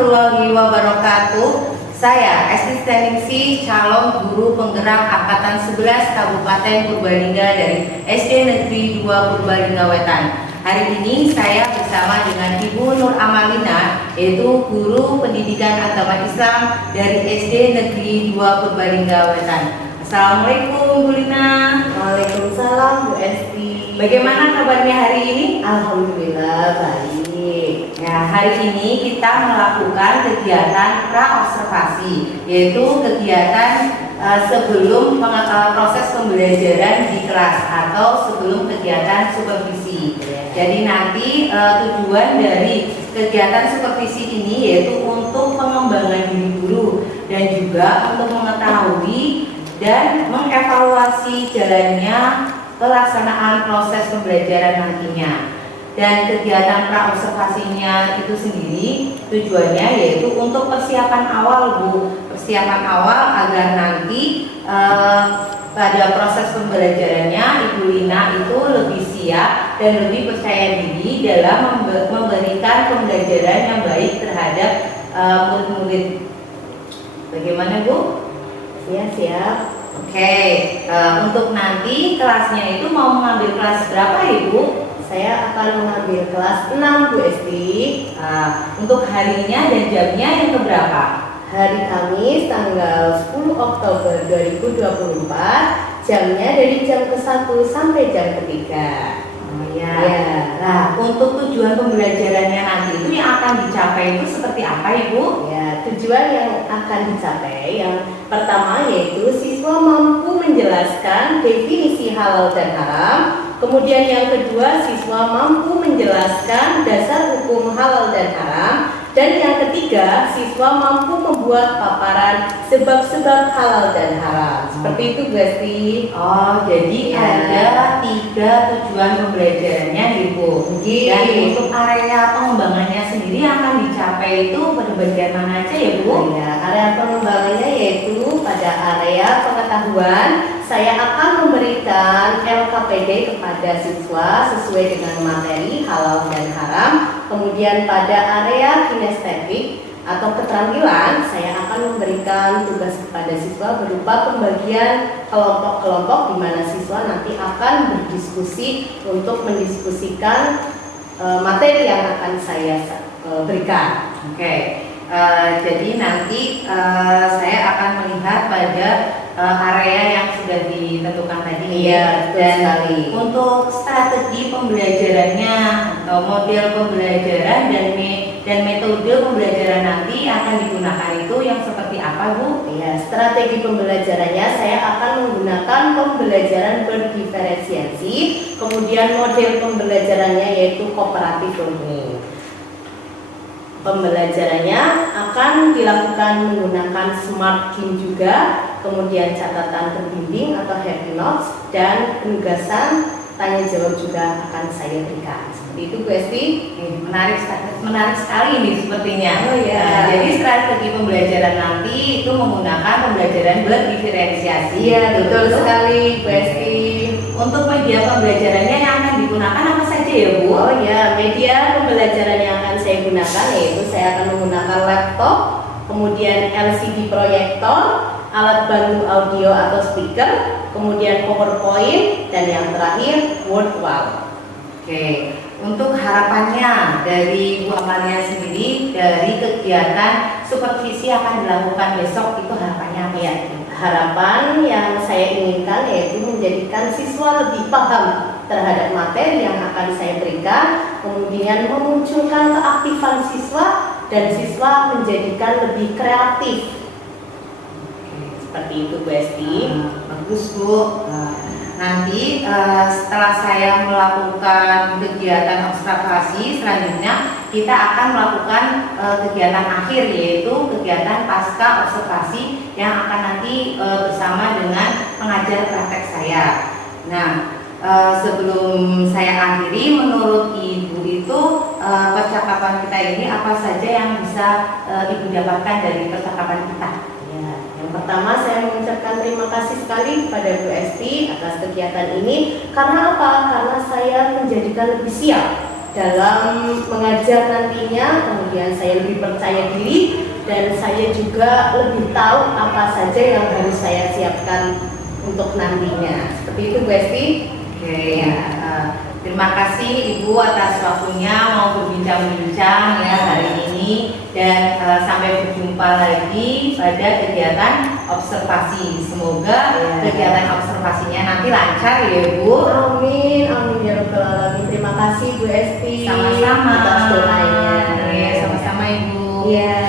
warahmatullahi wabarakatuh. Saya Asisten Ningsih, calon guru penggerak Angkatan 11 Kabupaten Purbalingga dari SD Negeri 2 Purbalingga Wetan. Hari ini saya bersama dengan Ibu Nur Amalina, yaitu guru pendidikan agama Islam dari SD Negeri 2 Purbalingga Wetan. Assalamualaikum Bu Lina. Waalaikumsalam Bu Esti. Bagaimana kabarnya hari ini? Alhamdulillah baik. Ya, hari ini kita melakukan kegiatan pra-observasi, yaitu kegiatan sebelum proses pembelajaran di kelas atau sebelum kegiatan supervisi. Jadi nanti tujuan dari kegiatan supervisi ini yaitu untuk pengembangan diri guru dan juga untuk mengetahui dan mengevaluasi jalannya pelaksanaan proses pembelajaran nantinya. Dan kegiatan pra-observasinya itu sendiri tujuannya yaitu untuk persiapan awal Bu, persiapan awal agar nanti pada proses pembelajarannya Ibu Lina itu lebih siap dan lebih percaya diri dalam memberikan pembelajaran yang baik terhadap murid-murid. Bagaimana Bu? Siap. Oke, untuk nanti kelasnya itu mau mengambil kelas berapa Ibu? Saya akan mengambil kelas 6 Bu Esti. Untuk harinya dan jamnya yang keberapa? Hari Kamis tanggal 10 Oktober 2024. Jamnya dari jam ke-1 sampai jam ke-3. Oh ya. Nah, untuk tujuan pembelajarannya nanti itu yang akan dicapai itu seperti apa Ibu? Ya, tujuan yang akan dicapai yang pertama yaitu siswa mampu menjelaskan definisi halal dan haram. Kemudian yang kedua, siswa mampu menjelaskan dasar hukum halal dan haram. Dan yang ketiga, siswa mampu membuat paparan sebab-sebab halal dan haram. Seperti itu Gusti. Oh, jadi ada 3 tujuan pembelajarannya Ibu. Dan untuk area pengembangannya sendiri akan dicapai itu pada bagian mana aja ya Bu? Ya, area pengembangannya yaitu pada area pengetahuan. Saya akan memberikan LKPD kepada siswa sesuai dengan materi halal dan haram. Kemudian pada area kinestetik atau keterampilan, saya akan memberikan tugas kepada siswa berupa pembagian kelompok-kelompok di mana siswa nanti akan berdiskusi untuk mendiskusikan materi yang akan saya berikan. Oke. Jadi nanti saya akan melihat pada area yang sudah ditentukan tadi. Iya, dan sekali. Untuk strategi pembelajarannya atau model pembelajaran dan metode pembelajaran nanti akan digunakan itu yang seperti apa Bu? Ya, strategi pembelajarannya saya akan menggunakan pembelajaran berdiferensiasi. Kemudian model pembelajarannya yaitu cooperative learning. Pembelajarannya akan dilakukan menggunakan smart game juga, kemudian catatan terbimbing atau happy notes, dan penugasan tanya jawab juga akan saya berikan. Seperti itu Bu Esti. Menarik sekali ini sepertinya. Oh ya. Nah, jadi strategi pembelajaran nanti itu menggunakan pembelajaran berdiferensiasi. Iya, betul sekali Bu Esti. Untuk media pembelajarannya yang akan digunakan apa saja ya Bu? Oh ya, media pembelajaran yang akan saya gunakan yaitu saya akan menggunakan laptop, kemudian LCD proyektor, alat bantu audio atau speaker, kemudian PowerPoint, dan yang terakhir Word. Oke, untuk harapannya dari Bu Amalia sendiri dari kegiatan supervisi akan dilakukan besok itu harapannya apa ya? Harapan yang saya inginkan yaitu menjadikan siswa lebih paham terhadap materi yang akan saya berikan, kemudian memunculkan keaktifan siswa dan siswa menjadikan lebih kreatif. Seperti itu Bu Esti. Bagus Bu. Nanti setelah saya melakukan kegiatan observasi, selanjutnya kita akan melakukan kegiatan akhir yaitu kegiatan pasca observasi yang akan nanti bersama dengan pengajar praktek saya. Nah, sebelum saya akhiri, menurut Ibu itu percakapan kita ini apa saja yang bisa Ibu dapatkan dari percakapan kita? Yang pertama, saya mengucapkan terima kasih sekali kepada Bu Esti atas kegiatan ini. Karena apa? Karena saya menjadikan lebih siap dalam mengajar nantinya. Kemudian saya lebih percaya diri dan saya juga lebih tahu apa saja yang harus saya siapkan untuk nantinya. Seperti itu Bu Esti. Oke, ya. Terima kasih Ibu atas waktunya mau berbincang-bincang ya hari ini, dan sampai berjumpa lagi pada kegiatan observasi. Semoga kegiatan observasinya nanti lancar ya Bu. Amin, amin ya rabbal alamin. Terima kasih Bu Esti. Sama-sama atas doanya. Ya, sama-sama Ibu. Ya.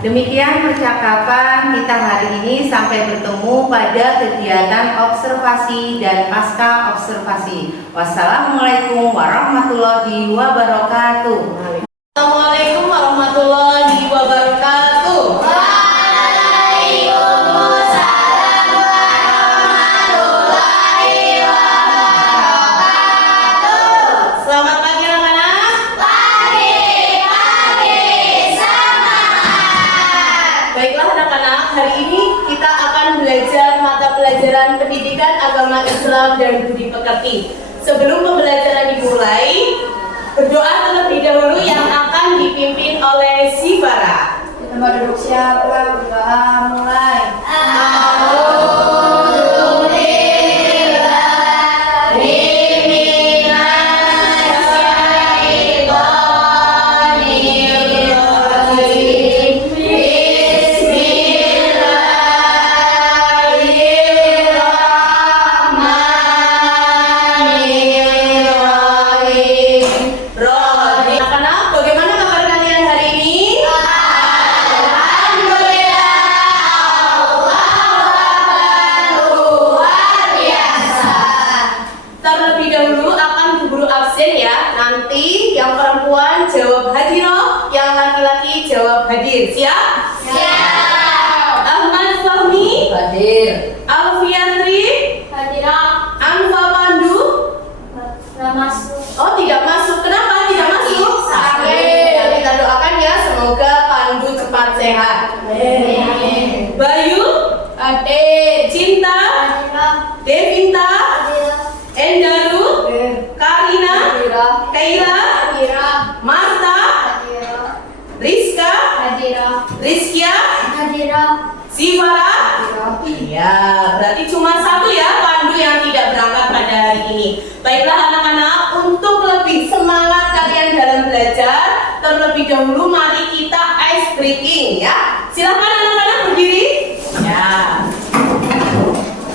Demikian percakapan kita hari ini, sampai bertemu pada kegiatan observasi dan pasca observasi. Wassalamualaikum warahmatullahi wabarakatuh. Assalamualaikum warahmatullahi wabarakatuh. Waalaikumsalam warahmatullahi wabarakatuh. Selamat pagi anak-anak. Pagi, semangat. Baiklah anak-anak, hari ini kita akan belajar mata pelajaran pendidikan agama Islam dan budi pekerti. Sebelum pembelajaran dimulai, berdoa terlebih dahulu yang akan dipimpin oleh si Farah. Nomor duduk siapa? Berdoa mulai. Anak-anak, bagaimana kabar kalian hari ini? Terlebih dahulu akan guru absen ya. Nanti yang perempuan jawab hadiroh, yang laki-laki jawab hadir. Siap? Ahmad Fahmi, Hadir. Alfiandri, Hadirah. Anfa Pandu. Masuk. Oh, tidak masuk. Kenapa tidak masuk? Sakit. Ya, kita doakan ya, semoga Pandu cepat sehat. Amin. Bayu, Hadir. Cinta, Hadirah. Devinta, Hadirah. Endaru, Karina, Hadirah. Kaila, Hadirah. Marta, Hadirah. Rizka, Hadirah. Rizkia, Hadirah. Sivara. Hadirah. Iya, berarti cuma satu ya Pandu yang tidak berangkat pada hari ini. Baiklah anak-anak, untuk lebih semangat kalian dalam belajar, terlebih dahulu mari kita ice breaking ya. Silakan anak-anak berdiri. Ya.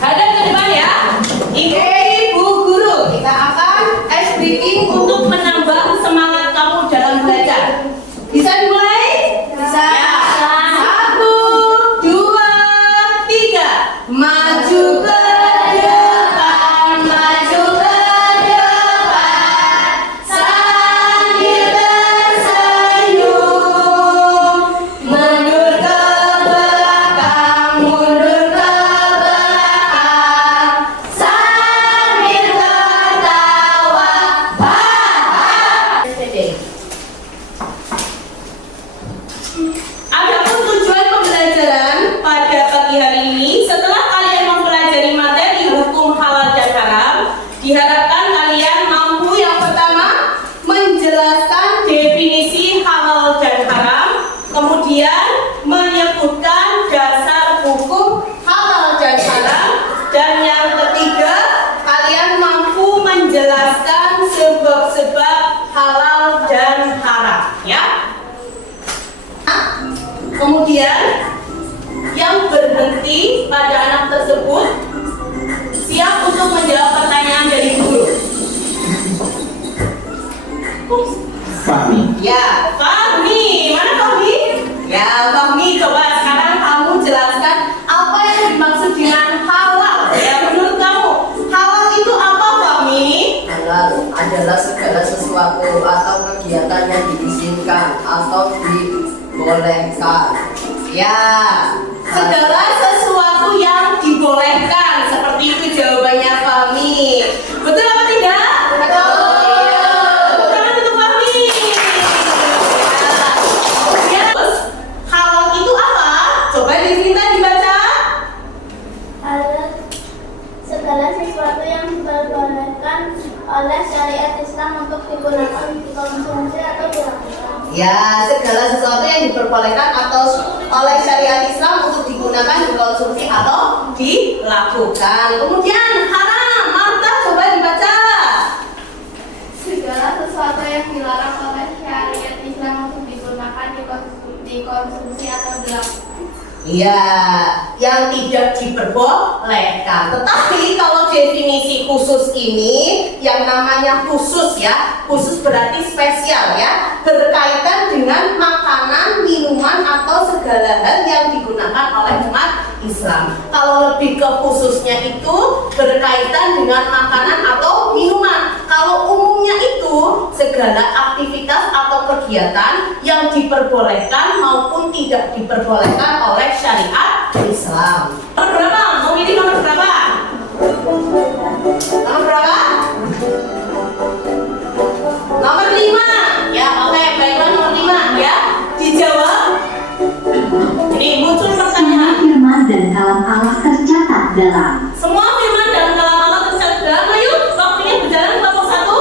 Hadap ke depan ya. Ikuti Bu Guru. Kita akan ice breaking untuk menambah semangat kamu dalam belajar. Bisa dimulai? Bisa. Ya. 1, 2, 3. Maju ke depan, maju ke depan, sambil tersenyum. Mundur ke belakang, mundur ke belakang, sambil tertawa. Adapun tujuan pembelajaran pada pagi hari ini, setelah kalian mempelajari materi hukum halal dan haram, diharapkan kalian mampu yang pertama menjelaskan definisi halal dan haram, kemudian menyebutkan dasar hukum halal dan haram, dan yang ketiga kalian mampu menjelaskan sebab-sebab halal dan haram, ya. Kemudian yang berhenti pada anak tersebut siap untuk menjawab pertanyaan dari guru. Fahmi. Ya, Fahmi. Mana Fahmi? Ya, Fahmi, coba sekarang kamu jelaskan apa yang dimaksud dengan halal. Ya, menurut kamu, halal itu apa, Fahmi? Halal adalah segala sesuatu atau kegiatan yang diizinkan atau dibolehkan. Ya, segala sesuatu yang dibolehkan. Seperti itu jawabannya Fahmi. Betul apa tidak? Betul. Tepuk tangan untuk Fahmi. Ya. Terus, halal itu apa? oleh syariat Islam untuk digunakan dikonsumsi atau dilakukan. Ya, segala sesuatu yang diperbolehkan atau oleh syariat Islam untuk digunakan, dikonsumsi atau dilakukan. Kemudian haram, Marta coba dibaca. Segala sesuatu yang dilarang oleh syariat Islam untuk digunakan dikonsumsi atau dilakukan. Iya, yang tidak diperbolehkan. Tetapi kalau definisi khusus ini, yang namanya khusus ya, khusus berarti spesial ya, berkaitan dengan makanan, minuman atau segala hal yang digunakan oleh umat Islam. Kalau lebih ke khususnya itu berkaitan dengan makanan atau minuman. Kalau umumnya itu segala aktivitas atau kegiatan yang diperbolehkan maupun tidak diperbolehkan oleh syariat Islam. Nomor berapa? Mau pilih nomor berapa? Nomor berapa? Nomor 5. Ya, oke, baiklah nomor 5 ya. Dijawab. Ini muncul pertanyaan. Firman dan kalam Allah tercatat dalam. Semua firman dan kalam Allah tercatat dalam. Ayo, waktunya berjalan kelompok 1.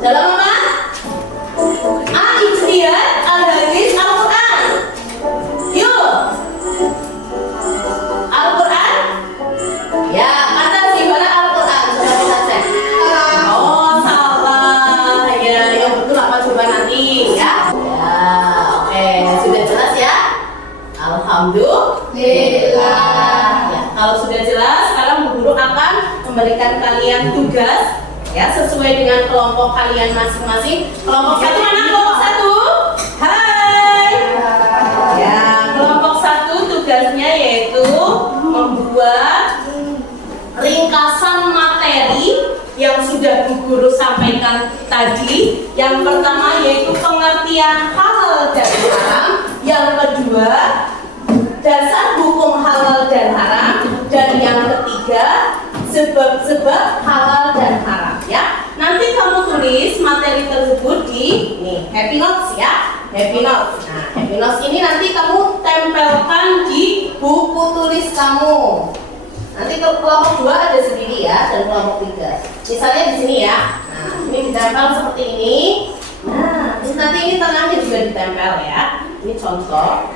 Dalam apa? A. Ijtihad, Al-Hadis, Al-Quran. Yuk. Al-Quran. Ya, kata si mana Al-Quran? Coba kita cek. Oh, salah. Ya, yang betul apa coba nanti ya. Ya, oke. Sudah jelas ya? Alhamdulillah. Ya, kalau sudah jelas, sekarang Bu Guru akan memberikan kalian tugas ya sesuai dengan kelompok kalian masing-masing. Kelompok 1 mana? Kelompok 1. Hai. Ya, kelompok 1 tugasnya yaitu membuat ringkasan materi yang sudah Bu Guru sampaikan tadi. Yang pertama yaitu pengertian halal dan haram. Yang kedua, dasar hukum halal dan haram. Dan yang ketiga, sebab-sebab halal dan haram ya. Nanti kamu tulis materi tersebut di Happy Notes ya. Happy Notes. Nah, Happy Notes ini nanti kamu tempelkan di buku tulis kamu. Nanti kelompok 2 ada sendiri ya, dan kelompok 3. Misalnya di sini ya. Nah, ini ditempel seperti ini. Nah, terus nanti ini tengahnya juga ditempel ya. Ini contoh.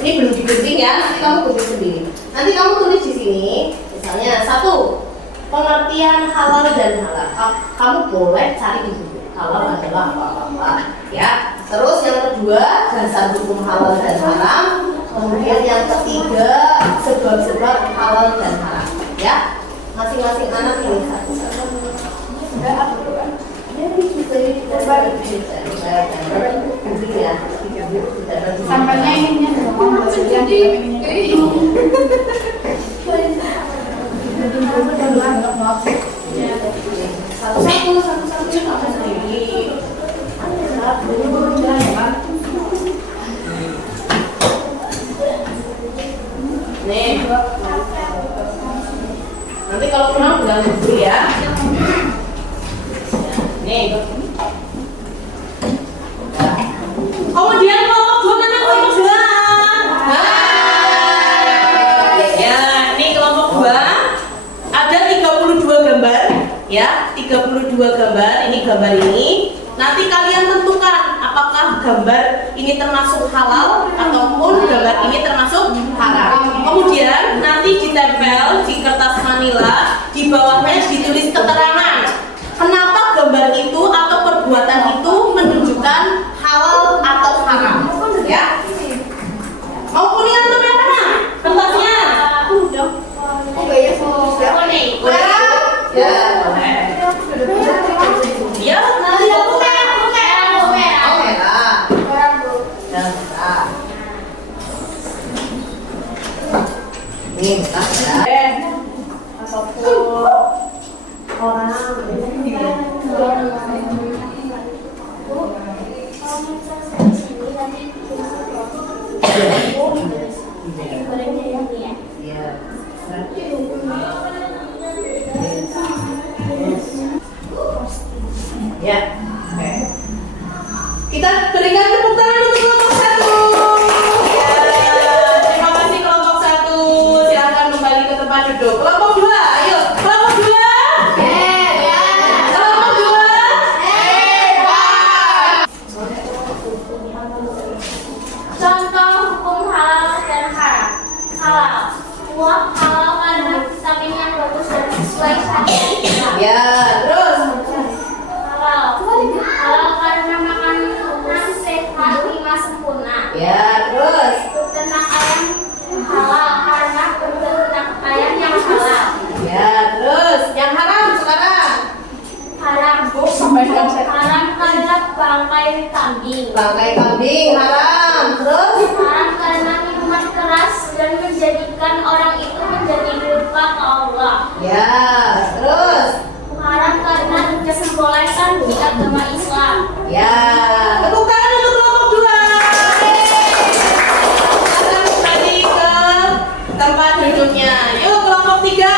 Ini belum digunting ya, nanti kamu gunting sendiri. Nanti kamu tulis di sini. Misalnya 1, pengertian halal dan haram. Kamu boleh cari di buku. Halal adalah apa-apa, ya. Terus yang kedua, dasar hukum halal dan haram. Kemudian yang ketiga, sebab-sebab halal dan haram, ya. Masing-masing anak ini satu. Sampainya ini Nih, nanti kalau kurang bilang dulu ya. Nih. Kemudian kelompok 2 mana kelompok 2? Ya, ini kelompok 2 ada 32 gambar ya, 32 gambar. Ini gambar ini. Nanti kalian tentukan apakah gambar ini termasuk halal ataupun gambar ini termasuk haram. Kemudian nanti ditempel di kertas manila, di bawahnya ditulis keterangan kenapa gambar itu atau perbuatan itu menunjukkan halal atau haram. Ya. Mau kuning atau merah? Kertasnya. Kuning. Ya. Ya, nanti aku ini ya. Ataupun orang ya. Oke. Kita berikan tepuk tangan untuk kelompok 1. Ya, terima kasih kelompok 1. Silakan kembali ke tempat duduk. Kelompok 2, ayo. Kelompok 2. Halal. Buah halal karena vitamin yang bagus dan sesuai syariat. Ya, terus. Halal. Halal karena makanan sehat 5 sempurna. Ya, terus. Beternak ayam halal karena beternak ayam yang halal. Ya, terus. Yang haram sekarang. Haram. Haram karena bangkai kambing. Bangkai kambing haram. Terus. Haram karena minuman keras dan menjadikan orang itu menjadi lupa ke Allah. Ya, terus. Haram karena disbolehkan di agama Islam. Ya, tepuk tangan untuk kelompok 2. Sekarang kembali ke tempat duduknya. Yuk kelompok 3.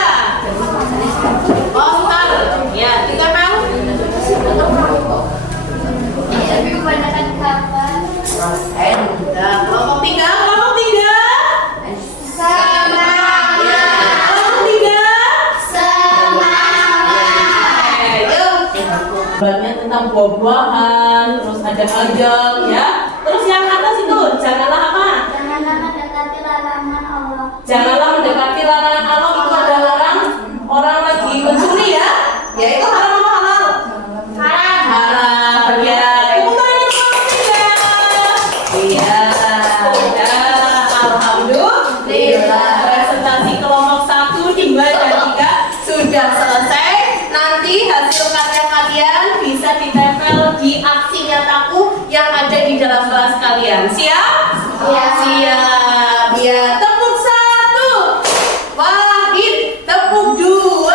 Oscar. Ya, 3 mau. Tapi kebanyakan kabar. Nah, kelompok 3, kelompok 3. Sama. Ya, kelompok 3. Yuk. Bahannya tentang buah-buahan, terus ada ajang, ya. Terus yang atas itu janganlah apa? Janganlah mendekati larangan Allah. Janganlah mendekati larangan Allah. Itu ada larang orang lagi mencuri, ya. Ya itu haram apa halal? Haram. Haram, ya. Tepuk tangan untuk kelompok 3. Iya. Ya, alhamdulillah. Presentasi kelompok 1, 2, dan 3 sudah selesai. Nanti hasil karya kalian bisa ditempel di aksi nyataku yang ada di dalam kelas kalian. Siap? Siap. Siap. Ya, tepuk 1. Wahid, tepuk 2.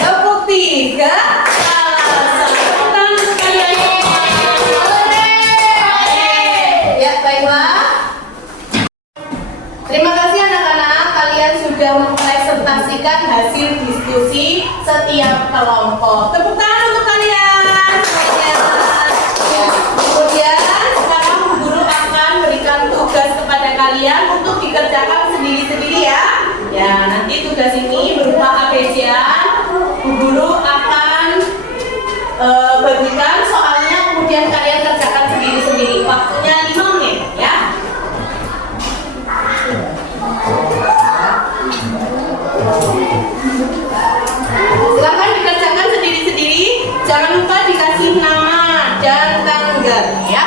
Tepuk 3. Tepuk tangan untuk kalian. Ya, baiklah. Terima kasih anak-anak, kalian sudah mempresentasikan hasil diskusi setiap kelompok. Tepuk tangan untuk kalian. Ya. Kemudian sekarang Bu Guru akan berikan tugas kepada kalian untuk dikerjakan sendiri-sendiri ya. Ya, nanti tugas ini berupa abjad. Bu Guru akan bagikan soalnya, kemudian kalian kerjakan sendiri-sendiri. Waktunya 5 menit ya. Silakan dikerjakan sendiri-sendiri. Jangan lupa dikasih nama dan tanggal ya.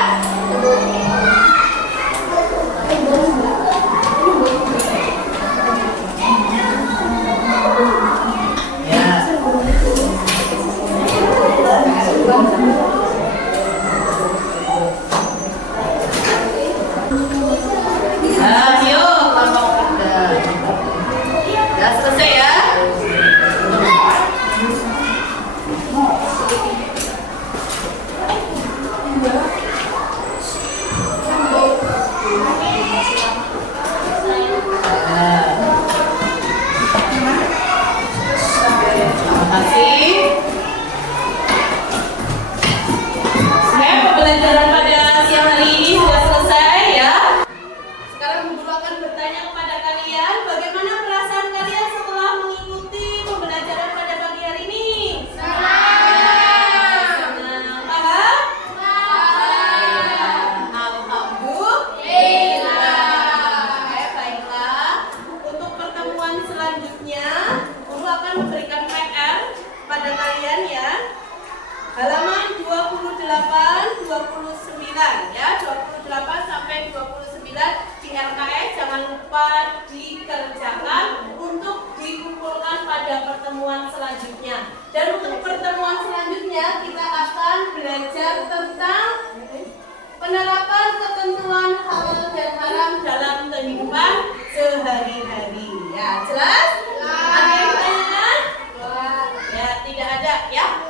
Ayo, kelompok 3. Sudah selesai ya. Terima kasih. Pembelajaran pada siang hari ini sudah selesai ya. Sekarang Bu Guru akan bertanya kepada kalian, bagaimana perasaan kalian setelah mengikuti pembelajaran pada pagi hari ini? Senang. Paham? Alhamdulillah. Baiklah. Untuk pertemuan selanjutnya, Guru akan memberikan PR pada kalian ya. Halaman 28, 29 ya, 28 sampai 29 di LKS jangan lupa dikerjakan untuk dikumpulkan pada pertemuan selanjutnya. Dan untuk pertemuan selanjutnya kita akan belajar tentang penerapan ketentuan halal dan haram dalam kehidupan sehari-hari. Ya, jelas? Ada yang bertanya? Ya, tidak ada ya.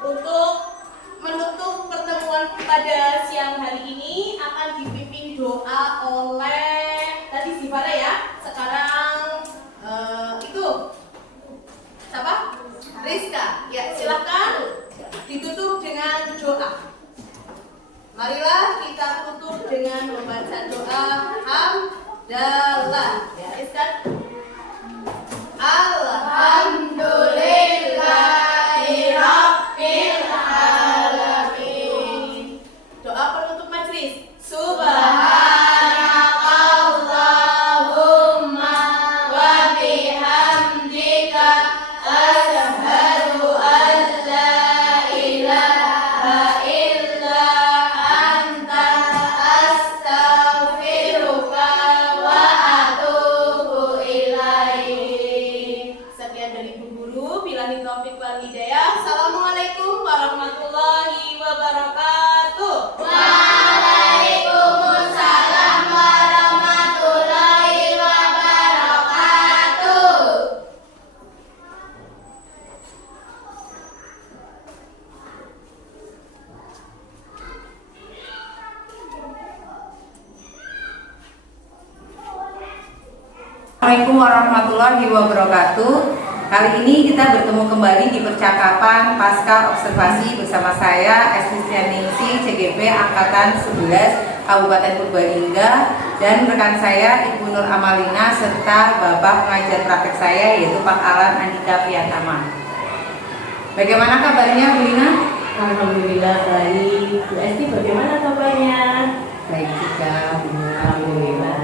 Untuk menutup pertemuan pada siang hari ini akan dipimpin doa oleh tadi Zifara ya. Sekarang itu siapa? Rizka. Ya, silakan ditutup dengan doa. Marilah kita tutup dengan membaca doa hamdalah. Ya, Rizka. Alhamdulillahirabbil alamin. Doa penutup majelis. Subhanallah Assalamualaikum warahmatullahi wabarakatuh. Kali ini kita bertemu kembali di percakapan pasca observasi bersama saya Estitia Ningsi CGP Angkatan 11 Kabupaten Purbalingga dan rekan saya Ibu Nur Amalina serta Bapak pengajar praktek saya yaitu Pak Alan Andika Priyatama. Bagaimana kabarnya Bu Lina? Alhamdulillah baik. Bu Esti bagaimana kabarnya? Baik juga, Bu. Alhamdulillah.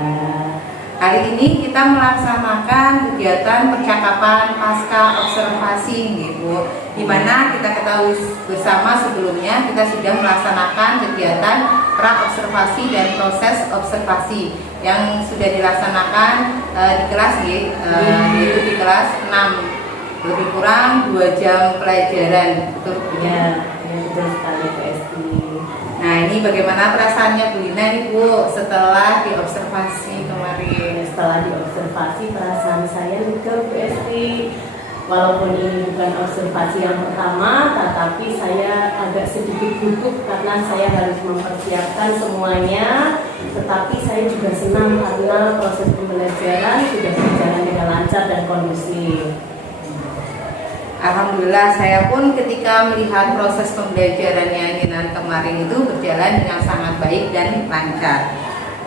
Hari ini kita melaksanakan kegiatan percakapan pasca observasi, Bu. Di mana kita ketahui bersama sebelumnya kita sudah melaksanakan kegiatan pra-observasi dan proses observasi yang sudah dilaksanakan di kelas, yaitu di kelas 6, lebih kurang 2 jam pelajaran. Betul, Ya, betul sekali Bu Esti. Nah, ini bagaimana perasaannya Bu Lina nih Bu setelah diobservasi kemarin? Setelah diobservasi perasaan saya juga Bu Esti, walaupun ini bukan observasi yang pertama, tetapi saya agak sedikit gugup karena saya harus mempersiapkan semuanya. Tetapi saya juga senang karena proses pembelajaran sudah berjalan dengan lancar dan kondusif. Alhamdulillah, saya pun ketika melihat proses pembelajarannya Ninan kemarin itu berjalan dengan sangat baik dan lancar.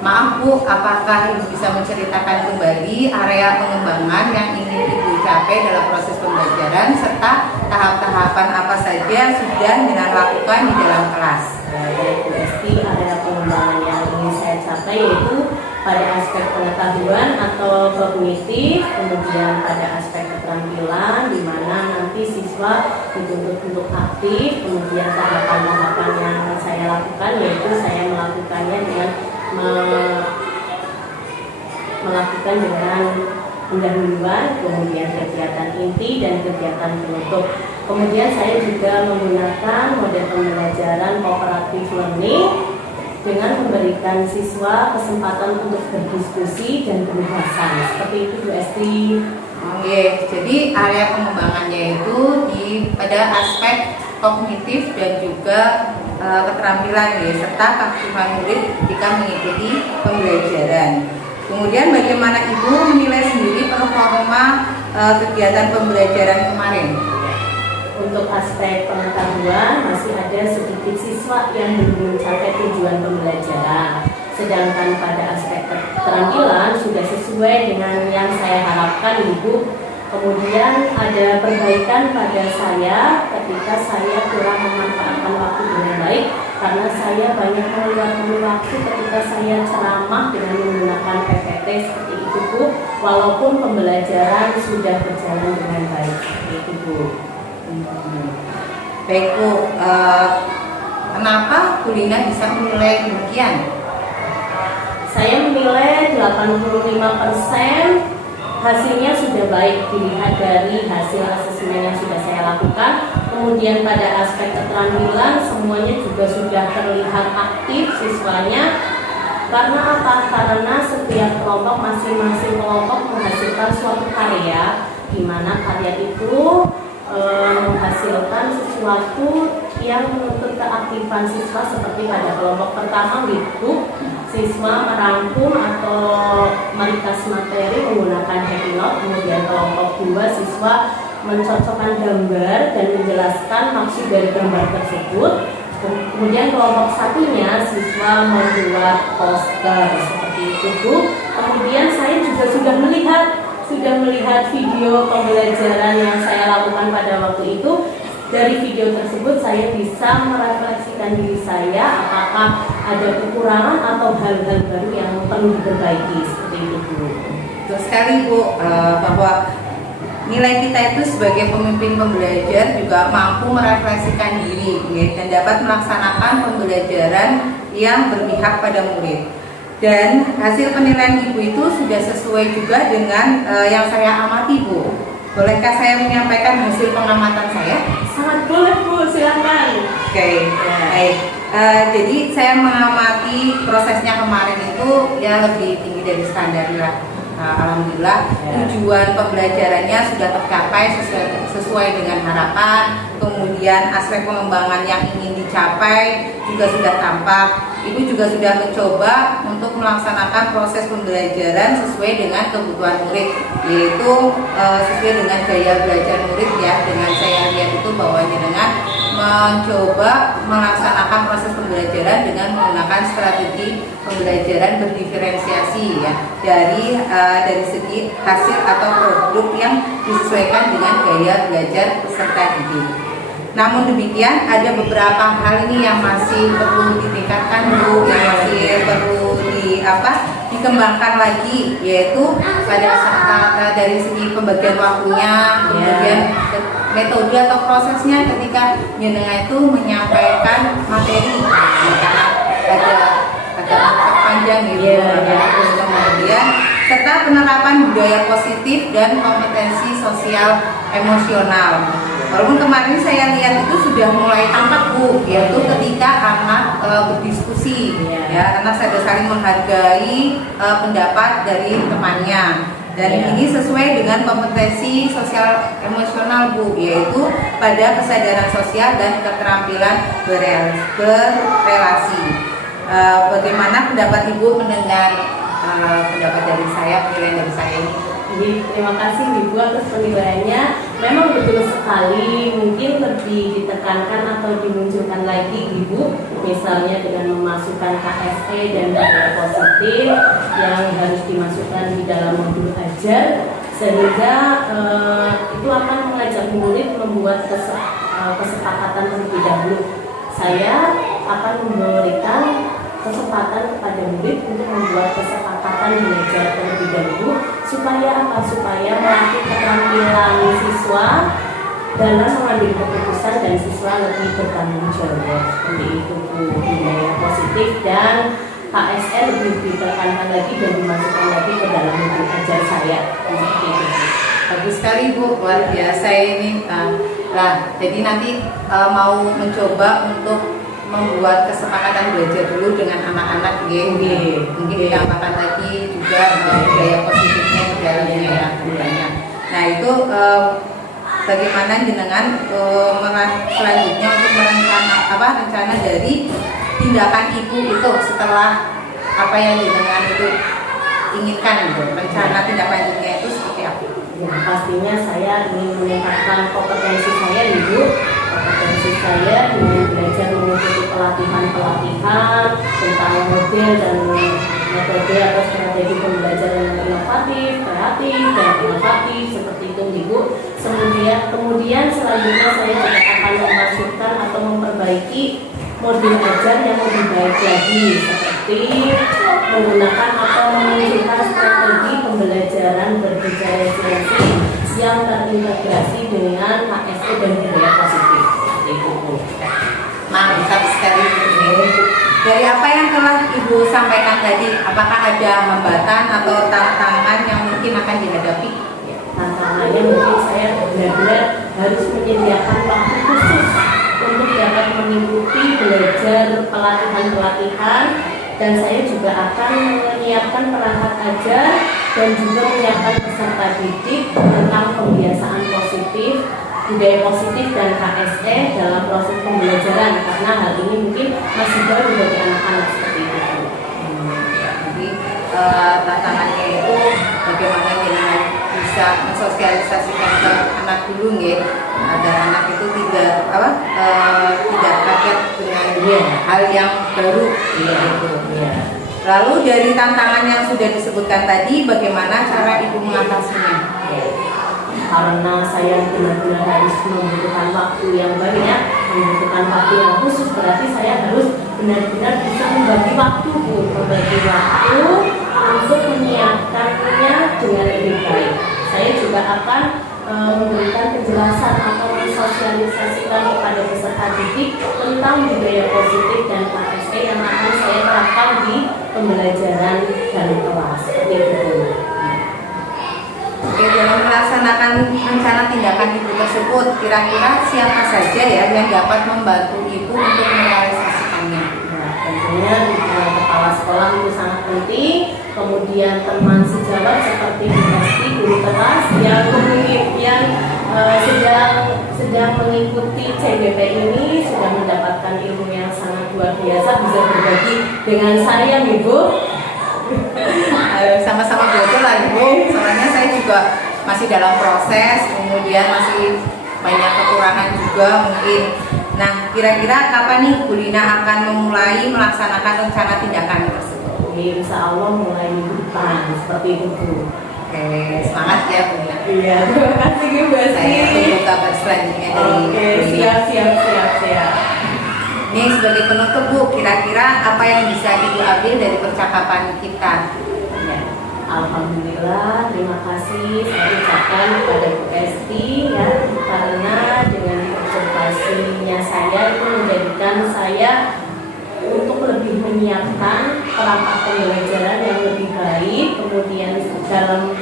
Maaf Bu, apakah Ibu bisa menceritakan kembali area pengembangan yang ingin Ibu capai dalam proses pembelajaran serta tahap-tahapan apa saja sudah Ninan lakukan di dalam kelas? Baik Bu Esti, area pengembangan yang ingin saya capai yaitu pada aspek pengetahuan atau kognitif, kemudian pada aspek keterampilan di mana nanti siswa dituntut untuk aktif, kemudian tahapan-tahapan yang saya lakukan yaitu saya melakukannya dengan melakukan dengan pendahuluan, kemudian kegiatan inti dan kegiatan penutup. Kemudian saya juga menggunakan model pembelajaran cooperative learning dengan memberikan siswa kesempatan untuk berdiskusi dan berbahasan. Seperti itu Bu Esti. Oke, jadi area pengembangannya itu pada aspek kognitif dan juga keterampilan serta keaktifan murid ketika mengikuti pembelajaran. Kemudian bagaimana Ibu menilai sendiri performa kegiatan pembelajaran kemarin? Untuk aspek pengetahuan masih ada sedikit siswa yang belum mencapai tujuan pembelajaran. Sedangkan pada aspek keterampilan sudah sesuai dengan yang saya harapkan Ibu. Kemudian ada perbaikan pada saya ketika saya kurang memanfaatkan waktu dengan baik karena saya banyak meluangkan waktu ketika saya ceramah dengan menggunakan PPT seperti itu Bu. Walaupun pembelajaran sudah berjalan dengan baik seperti itu Bu. Baik Bu, kenapa Bu Lina bisa menilai demikian? Saya menilai 85% hasilnya sudah baik dilihat dari hasil asesmen yang sudah saya lakukan. Kemudian pada aspek keterampilan semuanya juga sudah terlihat aktif siswanya. Karena apa? Karena setiap kelompok masing-masing kelompok menghasilkan suatu karya, di mana karya itu menghasilkan sesuatu yang menuntut keaktifan siswa seperti pada kelompok pertama Wikbook, siswa merangkum atau meringkas materi menggunakan happy note. Kemudian kelompok 2 siswa mencocokkan gambar dan menjelaskan maksud dari gambar tersebut. Kemudian kelompok satunya siswa membuat poster seperti itu Bu. Kemudian saya juga sudah melihat video pembelajaran yang saya lakukan pada waktu itu. Dari video tersebut saya bisa merefleksikan diri saya apakah ada kekurangan atau hal-hal baru yang perlu diperbaiki seperti itu Bu. Terus sekali Bu, bahwa nilai kita itu sebagai pemimpin pembelajar juga mampu merefleksikan diri dan dapat melaksanakan pembelajaran yang berpihak pada murid. Dan hasil penilaian Ibu itu sudah sesuai juga dengan yang saya amati Bu. Bolehkah saya menyampaikan hasil pengamatan saya? Sangat boleh Bu, silakan. Oke, baik. Jadi saya mengamati prosesnya kemarin itu ya lebih tinggi dari standar lah. alhamdulillah tujuan pembelajarannya sudah tercapai sesuai dengan harapan. Kemudian aspek pengembangan yang ingin dicapai juga sudah tampak. Ibu juga sudah mencoba untuk melaksanakan proses pembelajaran sesuai dengan kebutuhan murid, yaitu sesuai dengan gaya belajar murid ya. Dengan saya lihat itu bahwa jenengan mencoba melaksanakan proses pembelajaran dengan menggunakan strategi pembelajaran berdiferensiasi ya, dari segi hasil atau produk yang disesuaikan dengan gaya belajar peserta didik. Namun demikian, ada beberapa hal ini yang masih perlu ditingkatkan Bu, yang masih perlu dikembangkan lagi, yaitu pada saat dari segi pembagian waktunya, kemudian metode atau prosesnya ketika jenengan itu menyampaikan materi, karena agak panjang gitu. Kemudian serta penerapan budaya positif dan kompetensi sosial emosional. Walaupun kemarin saya lihat itu sudah mulai tampak Bu, yaitu ketika anak berdiskusi, ya, anak sudah saling menghargai pendapat dari temannya. Dan ini sesuai dengan kompetensi sosial emosional Bu, yaitu pada kesadaran sosial dan keterampilan berrelasi. Bagaimana pendapat Ibu mendengar pendapat dari saya, penilaian dari saya ini? Terima kasih Ibu atas penilaiannya. Memang betul sekali, mungkin lebih ditekankan atau dimunculkan lagi Ibu, misalnya dengan memasukkan KSE dan budaya positif yang harus dimasukkan di dalam modul ajar, sehingga itu akan mengajak murid membuat kesepakatan terlebih dahulu. Saya akan memberikan kesempatan kepada murid untuk membuat kesepakatan belajar terlebih dahulu, supaya apa? Supaya melatih keterampilan siswa dalam mengambil keputusan dan siswa lebih bertanggung jawab. Seperti itu Bu, budaya positif dan KSR lebih ditekankan lagi dan dimasukkan lagi ke dalam modul ajar saya. Seperti itu. Bagus sekali Bu, luar biasa ini. Jadi nanti mau mencoba untuk membuat kesepakatan belajar dulu dengan anak-anak mungkin ditambahkan lagi juga budaya positifnya di dalamnya ya budayanya. Nah itu bagaimana jenengan selanjutnya untuk rencana dari tindakan Ibu itu setelah apa yang jenengan itu inginkan gitu. Rencana tindak lanjutnya itu seperti apa? Ya, pastinya saya ingin meningkatkan kompetensi saya Ibu. Kompetensi saya dengan belajar mengikuti pelatihan tentang model dan metode atau strategi pembelajaran yang inovatif, kreatif, dan inovatif seperti itu Ibu. Kemudian selanjutnya saya juga akan memasukkan atau memperbaiki modul ajar yang lebih baik lagi, seperti menggunakan atau memunculkan strategi pembelajaran berdiferensiasi yang terintegrasi dengan KSE dan budaya positif. Itu Bu. Mantap sekali Bu. Dari apa yang telah Ibu sampaikan tadi, apakah ada hambatan atau tantangan yang mungkin akan dihadapi? Tantangannya mungkin saya benar-benar harus menyediakan waktu khusus untuk dapat mengikuti belajar pelatihan-pelatihan, dan saya juga akan menyiapkan perangkat ajar dan juga menyiapkan peserta didik tentang pembiasaan positif, budaya positif dan KSE dalam proses pembelajaran, karena hal ini mungkin masih baru bagi anak-anak seperti itu. Jadi tantangannya itu bagaimana jenengan bisa mensosialisasikan ke anak dulu ya, agar anak itu tidak kaget dengan hal yang baru gitu. Lalu dari tantangan yang sudah disebutkan tadi, bagaimana cara Ibu mengatasinya? Karena saya benar-benar harus membutuhkan waktu yang banyak, membutuhkan waktu yang khusus, berarti saya harus benar-benar bisa membagi waktu untuk menyiapkannya dengan lebih baik. Saya juga akan memberikan penjelasan atau mensosialisasikan kepada peserta didik tentang budaya positif dan KSE yang akan saya terapkan di pembelajaran dalam kelas. Seperti itu. Oke, dalam melaksanakan rencana tindakan Ibu tersebut, kira-kira siapa saja ya yang dapat membantu Ibu untuk merealisasikannya? Nah, tentunya kepala kepala sekolah itu sangat penting. Kemudian teman sejawat seperti Bu Esti, guru kelas yang kemudian sedang mengikuti CGP ini sudah mendapatkan ilmu yang sangat luar biasa, bisa berbagi dengan saya, Ibu. Sama-sama belajar lah Ibu, soalnya saya juga masih dalam proses, kemudian masih banyak kekurangan juga mungkin. Nah, kira-kira kapan nih Bu Lina akan memulai melaksanakan rencana tindakan tersebut? Insya Allah mulai minggu depan, seperti itu Bu. Oke, semangat ya Bu Lina. Iya, terima kasih Bu Esti. Saya tunggu kabar selanjutnya dari Oke, Bu Lina. siap. Ini sebagai penutup Bu, kira-kira apa yang bisa Ibu ambil dari percakapan kita? Ya, alhamdulillah, terima kasih saya ucapkan kepada Bu Esti ya, karena dengan observasinya saya itu menjadikan saya untuk lebih menyiapkan perangkat pembelajaran yang lebih baik, kemudian dalam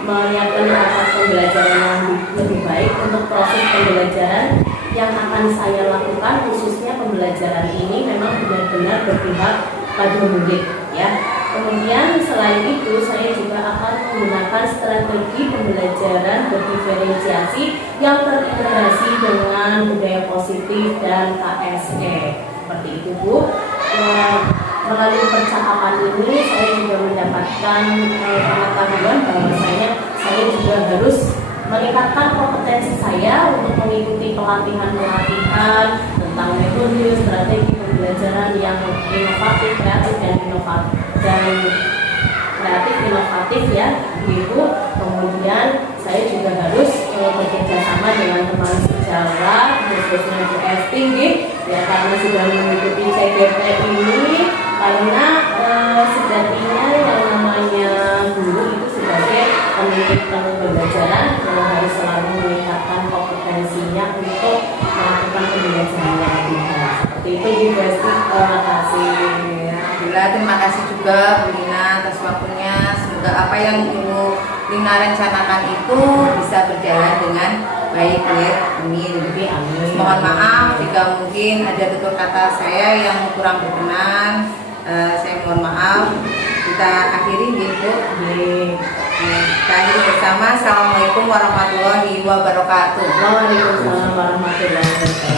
menyiapkan perangkat pembelajaran yang lebih baik untuk proses pembelajaran yang akan saya lakukan, khususnya pembelajaran ini memang benar-benar berpihak pada murid ya. Kemudian selain itu saya juga akan menggunakan strategi pembelajaran berdiferensiasi yang terintegrasi dengan budaya positif dan KSE. Seperti itu Bu. Melalui percakapan ini saya juga mendapatkan pengetahuan bahwasanya saya juga harus meningkatkan kompetensi saya untuk mengikuti pelatihan-pelatihan tentang metode, strategi pembelajaran yang inovatif, kreatif, inovatif ya, Ibu. Kemudian saya juga harus bekerja sama dengan teman sejawat, khususnya Bu Esti, ya karena sudah mengikuti CGP ini, karena sejatinya yang namanya guru itu sebagai pemimpin pembelajaran yang harus selalu meningkatkan kompetensinya untuk melakukan pembelajaran yang lebih baik. Seperti itu Bu Esti, terima kasih. Alhamdulillah, terima kasih juga Bu Lina atas waktunya. Semoga apa yang Ibu Lina rencanakan itu bisa berjalan dengan baik ya. Amin. Amin. Mohon maaf jika mungkin ada tutur kata saya yang kurang berkenan. Saya mohon maaf. Kita akhiri gitu. Kita akhiri bersama. Assalamualaikum warahmatullahi wabarakatuh. Waalaikumsalam warahmatullahi wabarakatuh.